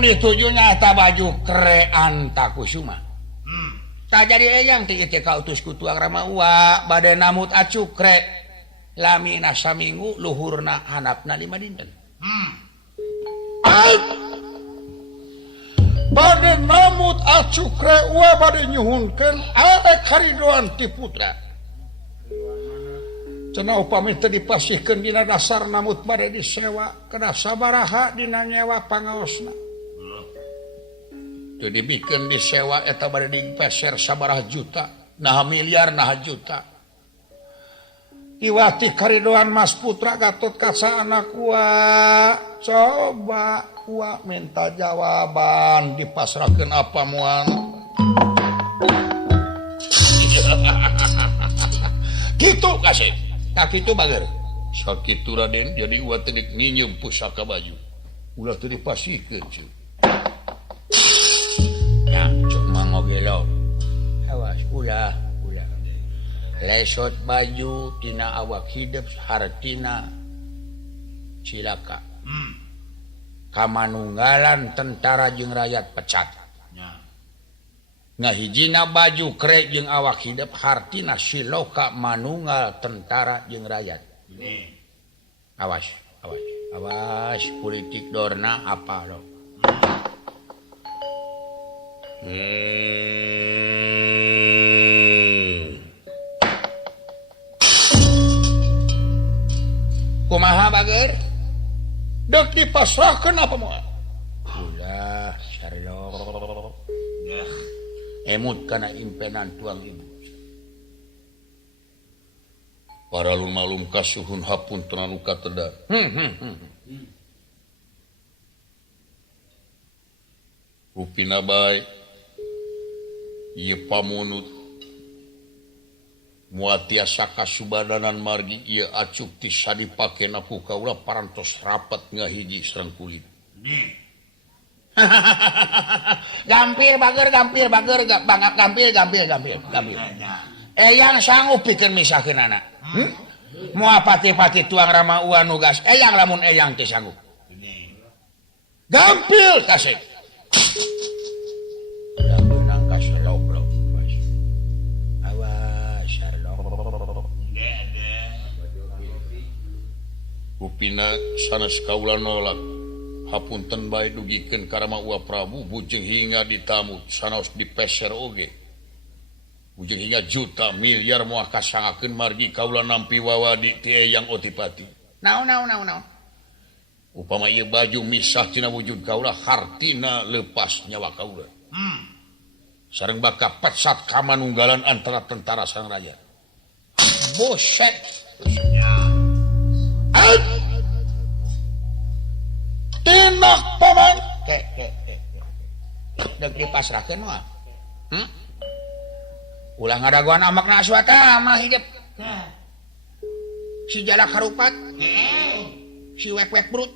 ditujunya ta baju krean takusuma tak jadi eyang ti kautus ku tuang Rama Uwa bade namut acukre lamina saminggu luhurna hanapna 5 dinten bade namut acukre Uwa bade nyuhunkeun ade karidoan ti putra cenah upami teu dipasihkeun dina dasar namut bade disewa kana sabaraha dina nyewa pangaosna teu dibikeun disewa eta bade dipeser sabaraha juta nah miliar nah juta iwati karidoan Mas Putra Gatot Kaca anak Uwa coba Uwa minta jawaban dipasrahkeun apa moal gitu kasih tak itu bager sakitu Raden jadi Uwa teu ninyeum pusaka baju ulah teu dipasihkeun cuy ya cuma ngogelo awas ulah lesot baju tina awak hidup hartina cilaka kamanunggalan tentara jeung rakyat pecat ngahijina baju krek jeung awak hidup hartina siloka manunggal tentara jeung rakyat awas politik dorna apa lo kumaha bager dek dipasrahkeun apa moal ulah Sherlock emut kana impenan tuang ibu para malum kasuhun hapun tenan kateda rupina bae ieu pamunut muatiasa kasubadanan margi ieu acuk ti sadipakena ku kaula parantos rapat ngahiji sareng kulit gampir bager bangap gampir eyang sanggup pikeun misahkeun anak moal pati-pati tuang Rama Uwa nugas eyang lamun eyang teh sanggup gampil kasih Upina sanes kaula nolak hapunten bae dugikeun ka Rama Uwa Prabu bujeng hingga ditamu sanaos dipeser oge bujeng hingga juta miliar moal kasangakeun margi kaula nampi wawadi ti eyang Otipati naon upama ieu baju misah tina wujud kaula hartina lepas nyawa kaula sareng baka pecat kamanunggalan antara tentara sareng rakyat boset tinak paman dek dipasrahkeun moal ulah ngadaguan amakna Aswatama hidup si jalak harupat si wek-wek brut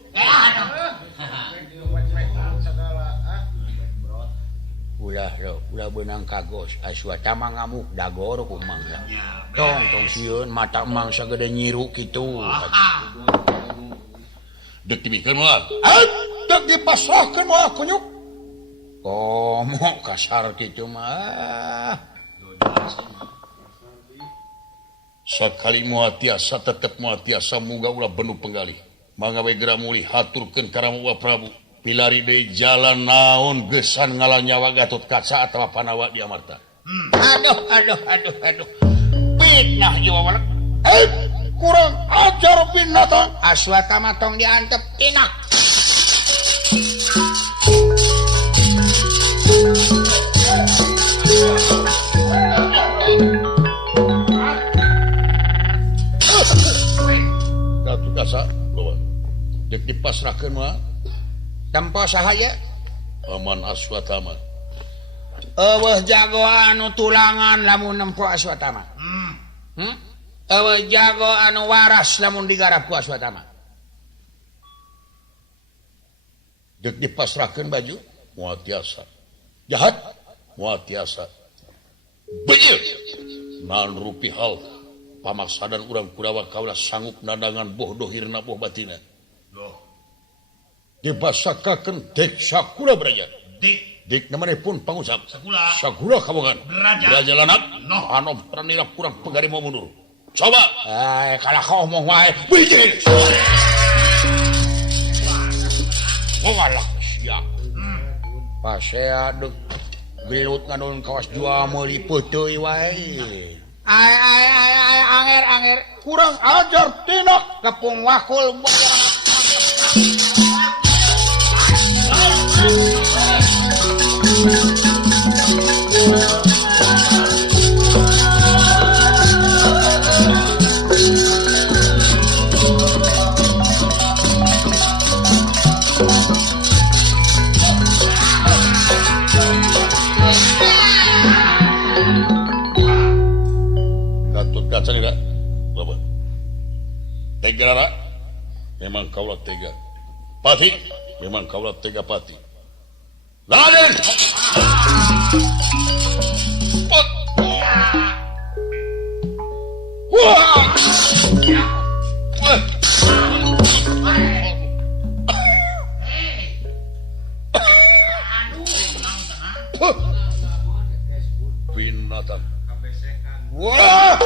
ulah beunang kagos Aswatama ngamuk dagor ku mangga tong sieun mata emang sagede nyiru kitu dek dibikeun moal dek dipasrahkeun moal kunyuk komo kasar kitu mah sakali moal tiasa tetep moal tiasa muga ulah benuh penggalih mangga we geura muli haturkeun ka Rama Uwa Prabu pilari deui jalan naon geusan ngalah nyawa Gatot Kaca atawa Panawa di Amarta aduh fitnah jiwa walak kurang ajar binatang Aswatama tong diantep tinak Gatot Kaca dek dipasrahkeun mah tempo sahaya Paman Aswatama eueuh jago anu tulangan lamun nempo Aswatama eueuh jago anu waras lamun digarap ku Aswatama dek dipasrahkeun baju moal tiasa jahat moal tiasa beujeur naon rupi hal pamaksadan urang Kurawa kaula sanggup nandangan boh dohirna boh batina dibasakakeun dek sakula braya. Dik namanipun pangusap. Sakula kawangan. Raja lanak. Anu pranira kurang pegari mau mundur. Coba. Kalau kau mau wae. Bijil. Walah siap. Pasea dek gelut nganun kawas jua meuli peuteui wae. Anger kurang ajar tina kepung wakul. Gatut kaca nih, Bapak. Tega, Rara. Memang kaulah tega. Pati, memang kaulah tega Pati. Raden! Pot! Wah! Binatang. Wah!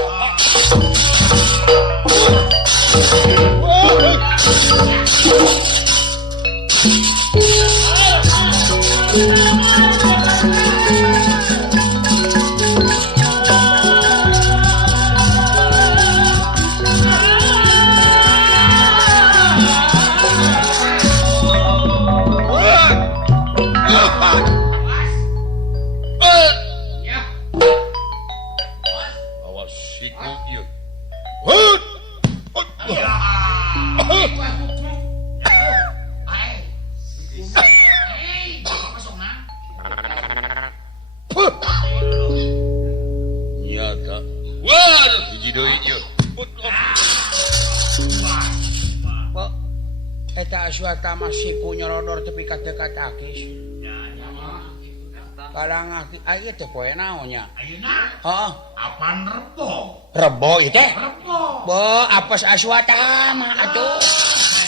Awas siku ieu. Nyata. Wah, hiji deui ieu. Pak, eta aswata masiku nyorodor tepi ka dekat akis. Kalang aya teh poe naonnya? Ayeuna? Heeh. Apaan rebo? Rebo ieu teh? Rebo. Be, apes aswata mah atuh.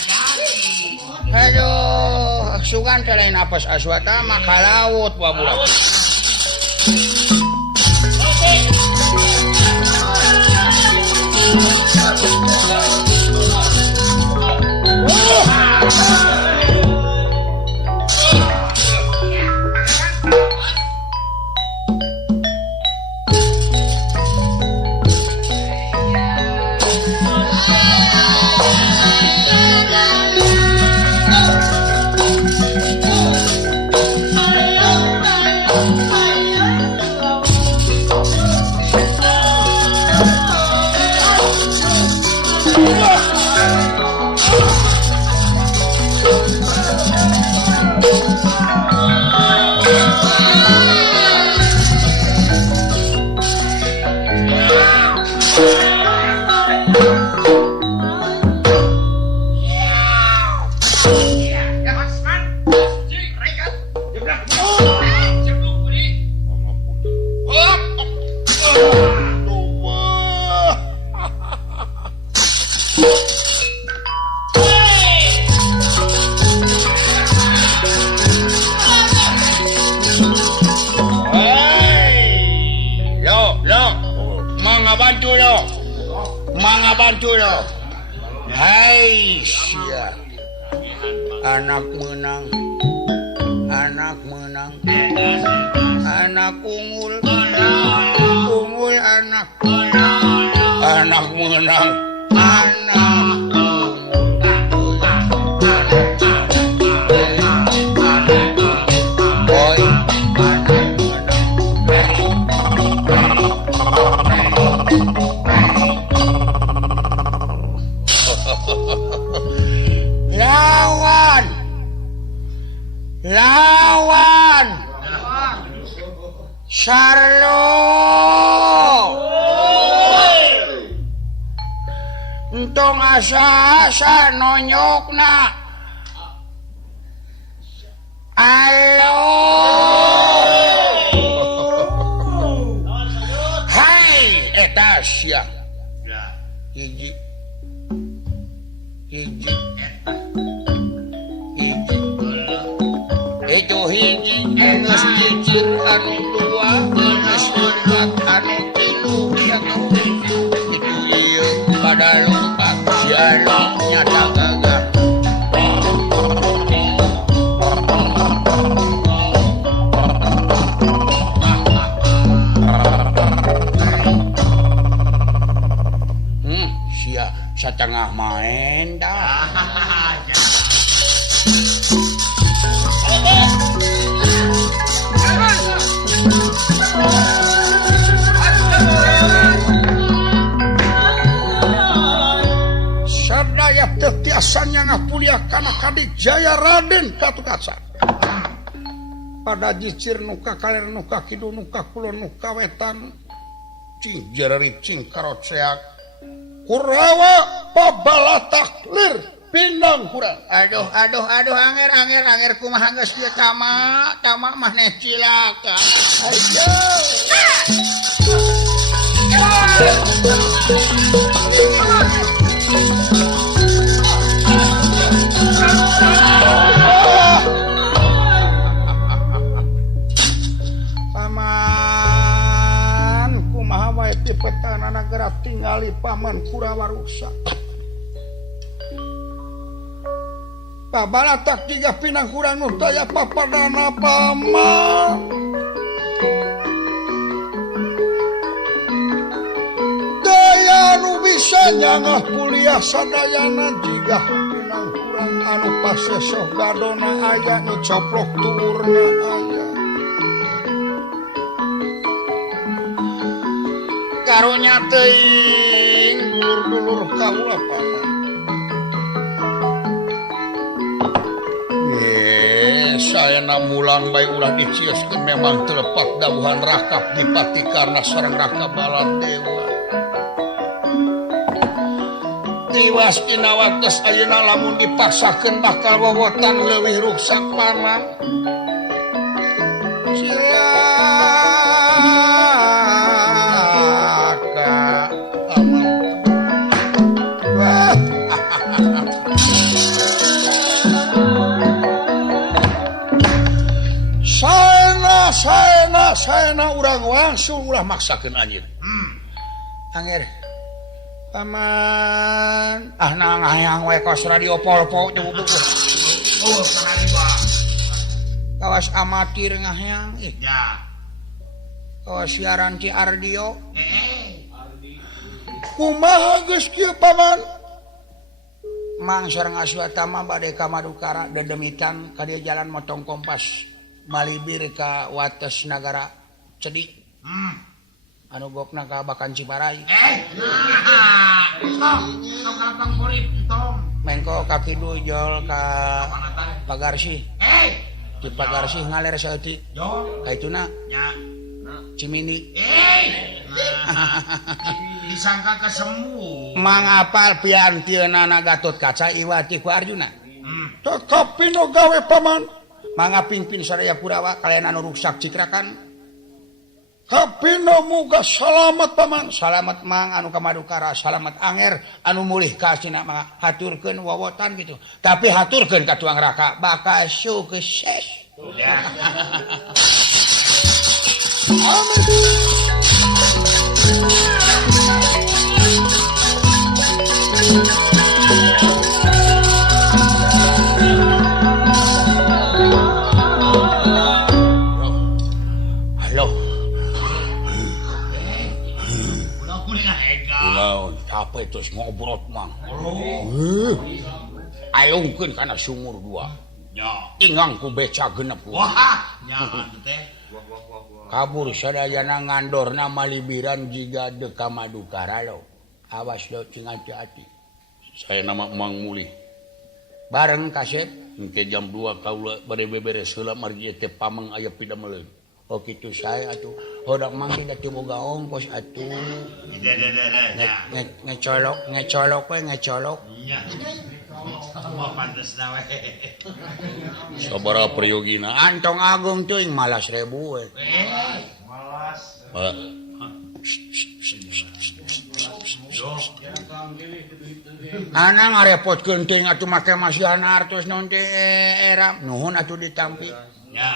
Jadi. Aduh, sugan teh lain apes aswata mah ka laut wabulan. Bantu lo. Hai sia. Anak menang. Anak menang. Anak unggul. Unggul anak. Anak menang. Anak lawan Sarlo entong asa-asa nonyokna alo hai eta sia hiji hiji geus cicit anu dua geus lompat anu tilu itu ieu pada lompat sia nyata gagah sia satengah main dah sadaya teu tiasanya ngapulia kana Kadik Jaya Raden Katukaca pada jicir nuka kaler nuka kidul nuka kulon nuka wetan cing jarari cing karoceak Kurawa pabala taklir pindang kurang aduh anger kumaha geus kieu tama maneh cilaka ayo paman kumaha wae ti petanana gerak tingali paman Kurawa rusak pabala tak tiga pinang kurang nu daya papadana paman daya nu bisa nyangah kuliah sadayana jiga pinang kurang anu pasesoh gadona aya nu coplok tuurna aya karunya teuing dulur-dulur kaula paman sayana mulang bae ulah dicioskeun memang telepat dawuhan Rakap Dipati karna sareng Raka Baladewa tiwas dina wates ayeuna lamun dipaksakeun bakal wowotan leuwih ruksak paman cilaka saena urang wangsul ulah maksakeun anjeun anger paman nang hayang we kos radio polpo nyebut kawas amatir ngahayang ya kawas siaran Ci Ardio kumaha geus kieu paman mang sareng Aswatama bade ka Madukara dedemitan ka dieu jalan motong kompas malibir ka wates nagara Cedik anu gokna ka Bakan Ciparai mengko ka kidul jol ka Pagarsih di Pagarsih ngaler saeutik ka ituna Cimindi disangka kesemu mangapal piantieunana Gatotkaca iwati ku Arjuna tetapi no gawe paman mangga pingpin sadaya Kurawa kalian anu ruksak cikrakan tapi no muga salamet paman salamet mang anu ka Madukara salamet anger anu mulih ka asina mangga haturkeun wawotan gitu tapi haturkeun ka tuang Raka bakal sukses capek terus ngobrot mang ayungkeun kana sumur dua ingang ku beca genep kabur sadayana ngandorna malibiran jiga deka Madukara lo awas lo cing hati-hati saya nama Mang Muli bareng kasep engke jam 2 kaula bade beberes heula margi teh pameng aya pidameleun oh kitu saya atuh hodak mang tidak boga ongkos atuh ngecolok we ngecolok pantesna we sabaraha priyogina antong agung teuing malas 1000 we malas anak ngarepot genting atuh make masih terus non era nuhun atuh ditampi Ya.